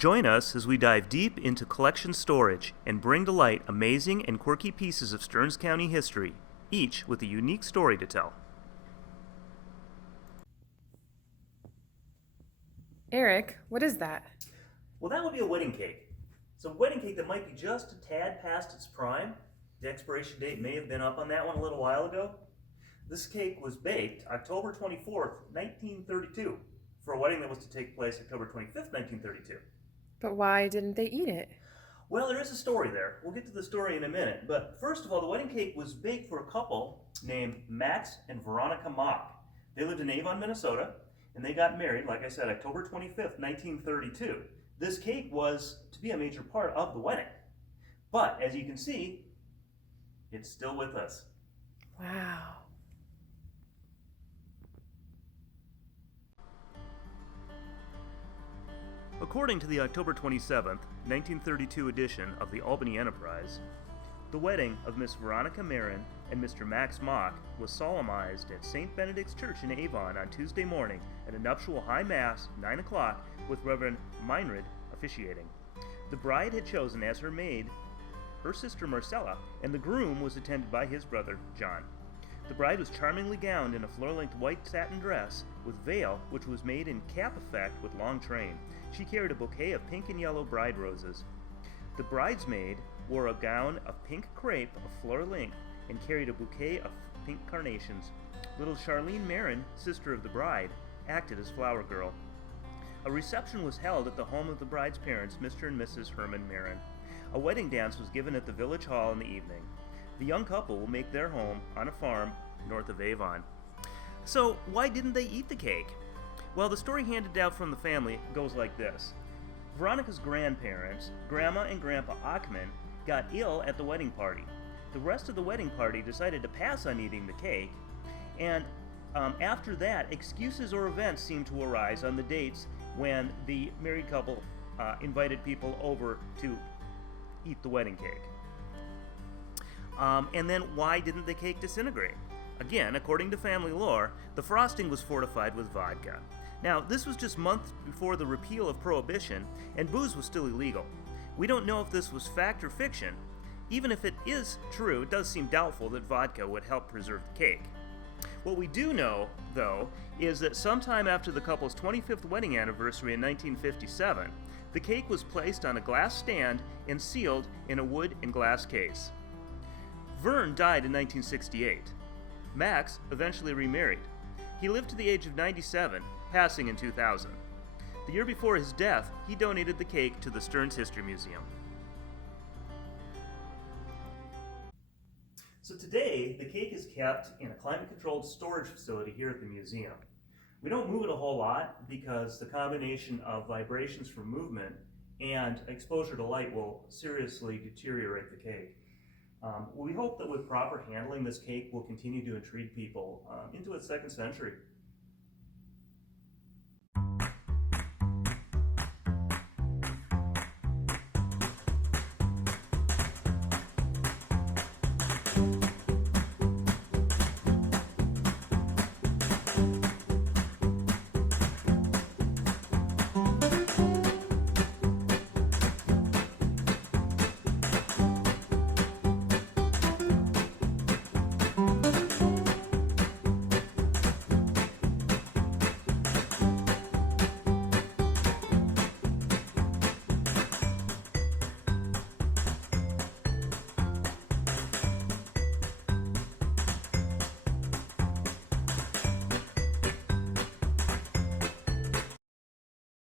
Join us as we dive deep into collection storage and bring to light amazing and quirky pieces of Stearns County history, each with a unique story to tell. Eric, what is that? Well, that would be a wedding cake. It's a wedding cake that might be just a tad past its prime. The expiration date may have been up on that one a little while ago. This cake was baked October 24th, 1932, for a wedding that was to take place October 25th, 1932. But why didn't they eat it? Well, there is a story there. We'll get to the story in a minute. But first of all, the wedding cake was baked for a couple named Max and Veronica Mock. They lived in Avon, Minnesota, and they got married, like I said, October 25th, 1932. This cake was to be a major part of the wedding. But as you can see, it's still with us. Wow. According to the October 27th, 1932 edition of the Albany Enterprise, the wedding of Miss Veronica Marin and Mr. Max Mock was solemnized at St. Benedict's Church in Avon on Tuesday morning at a nuptial high mass, 9 o'clock, with Reverend Meinrad officiating. The bride had chosen as her maid her sister Marcella, and the groom was attended by his brother John. The bride was charmingly gowned in a floor-length white satin dress with veil, which was made in cap effect with long train. She carried a bouquet of pink and yellow bride roses. The bridesmaid wore a gown of pink crepe of floor length and carried a bouquet of pink carnations. Little Charlene Marin, sister of the bride, acted as flower girl. A reception was held at the home of the bride's parents, Mr. and Mrs. Herman Marin. A wedding dance was given at the village hall in the evening. The young couple will make their home on a farm north of Avon. So, why didn't they eat the cake? Well, the story handed down from the family goes like this. Veronica's grandparents, Grandma and Grandpa Achman, got ill at the wedding party. The rest of the wedding party decided to pass on eating the cake, and after that, excuses or events seemed to arise on the dates when the married couple invited people over to eat the wedding cake. And then why didn't the cake disintegrate? Again, according to family lore, the frosting was fortified with vodka. Now, this was just months before the repeal of Prohibition, and booze was still illegal. We don't know if this was fact or fiction. Even if it is true, it does seem doubtful that vodka would help preserve the cake. What we do know, though, is that sometime after the couple's 25th wedding anniversary in 1957, the cake was placed on a glass stand and sealed in a wood and glass case. Vern died in 1968. Max eventually remarried. He lived to the age of 97, passing in 2000. The year before his death, he donated the cake to the Stearns History Museum. So today, the cake is kept in a climate-controlled storage facility here at the museum. We don't move it a whole lot because the combination of vibrations from movement and exposure to light will seriously deteriorate the cake. We hope that with proper handling, this cake will continue to intrigue people into its second century.